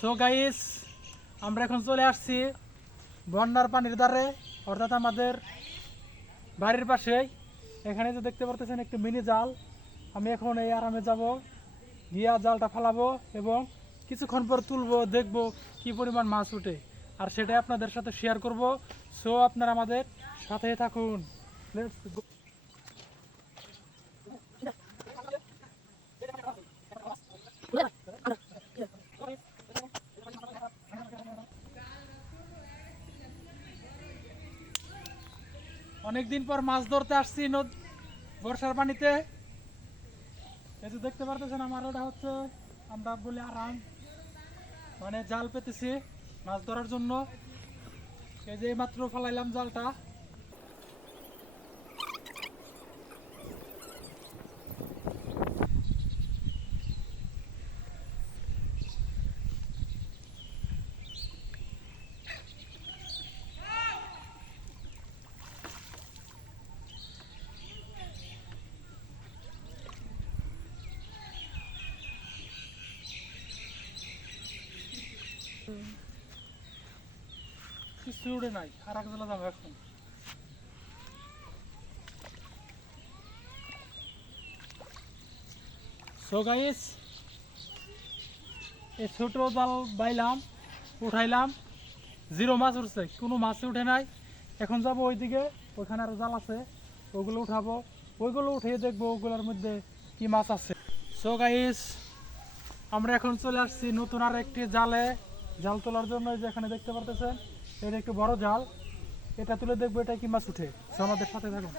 So guys আমরা এখন চলে আসছি বন্যার পানির ধারে অর্থাৎ আমাদের বাড়ির পাশে। এখানে যে দেখতে পারতেছেন একটি মিনি জাল। আমি এখন এই আরামে যাব, গিয়া জালটা ফালাবো এবং কিছুক্ষণ পর তুলবো, দেখব কি পরিমাণ মাছ উঠে। আর সেটাই আপনাদের সাথে শেয়ার করব। সো আপনারা আমাদের সাথে থাকুন। লেটস অনেকদিন পর মাছ ধরতে আসছি বর্ষার পানিতে। এই যে দেখতে পারতেছেন আমার ওটা হচ্ছে আমরা বলি আরাম। মানে জাল পেতেছি মাছ ধরার জন্য। এই যে মাত্র ফলাইলাম জালটা। কিছু উড়ে নাই, আর এক জেলা এখন। এই ছোট জাল বাইলাম, উঠাইলাম। জিরো মাছ উঠছে, কোনো মাছ উঠে নাই। এখন যাব ওইদিকে, ওইখানে আরও জাল আছে, ওগুলো উঠাবো। ওইগুলো উঠিয়ে দেখব ওগুলোর মধ্যে কি মাছ আছে। সো গাইস আমরা এখন চলে আসছি নতুন আর একটি জালে। জাল তোলার জন্য এই যে এখানে দেখতে পারতেছেন এটা একটু বড় জাল। এটা তুলে দেখব এটা কি মাছ উঠে। আমাদের সাথে থাকুন।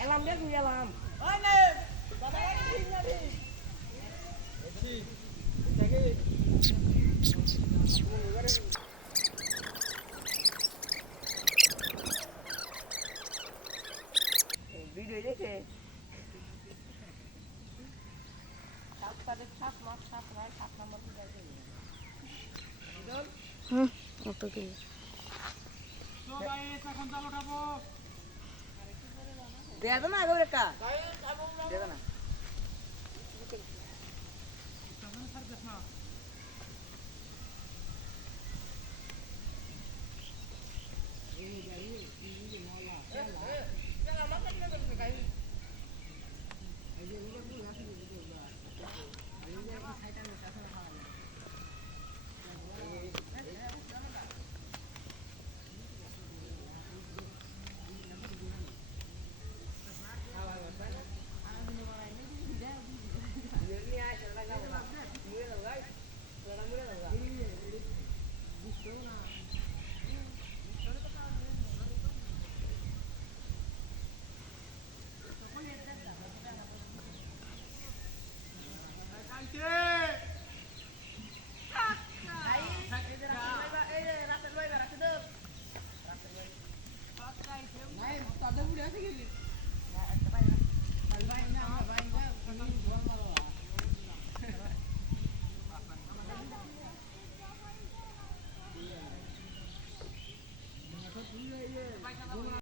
এলাম রে তুই এলাম ভিডিও দেখে দেবে না আগে না